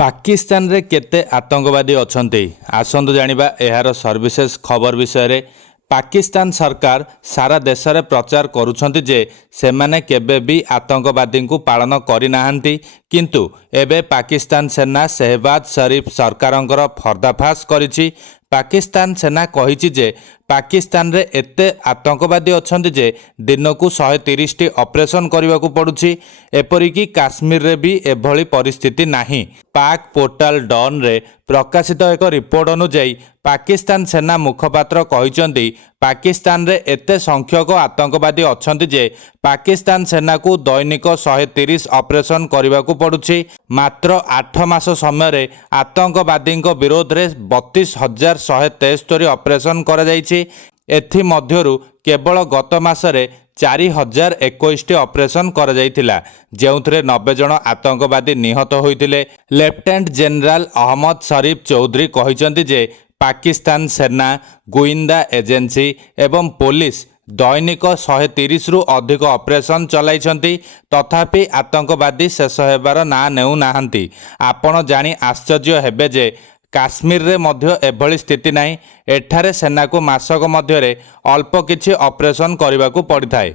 पाकिस्तान रे केते आतंकवादी अछंती आसंतु जानिबा एहार सर्विसेस खबर विषय रे। पाकिस्तान सरकार सारा देश में प्रचार करुछंती जे सेमाने केबे भी आतंकवादी को पालन करि नाहंती, किंतु एबे पाकिस्तान सेना शहबाज शरीफ सरकारंकर पर्दाफाश करिछि। पाकिस्तान सेना कहिछि जे पाकिस्तान रे एते आतंकवादी अछंती जे दिनकू 130 टी ऑपरेशन करबाकू पड़ुछि। एपरिकी काश्मीर रे भी एभली परिस्थिति नाही। पाक पोर्टाल डॉन रे प्रकाशित एक रिपोर्ट अनुଯାयी पाकिस्तान सेना मुखपात्र कहिसंती पाकिस्तान रे एते संख्यक आतंकवादी अछंती जे पाकिस्तान सेना को दैनिक 130 ऑपरेशन करबाकू पड़ुछि। मात्र 8 मास समय रे आतंकवादी विरोध रे 32,173 ऑपरेशन करा जायछि। एथि मध्यरु केवल गत मासरे 4,021 टी ऑपरेशन करा जायतिला, जेउथरे 90 जन आतंकवादी निहत होइतिले। लेफ्टिनेंट जनरल अहमद शरीफ चौधरी कहिसंती जे पाकिस्तान सेना, गुइंदा एजेंसी एवं पुलिस दैनिक 130 रु अधिक ऑपरेशन चलाइछंती, तथापि आतंकवादी शेष हेबार ना नेउ नाहंती। आपण जानी आश्चर्य हेबे जे काश्मीर रे मध्य एभली स्थिति नाही। एठारे सेना को मासक मध्यरे अल्प किछि ऑपरेशन करबाकू पड़िथाय।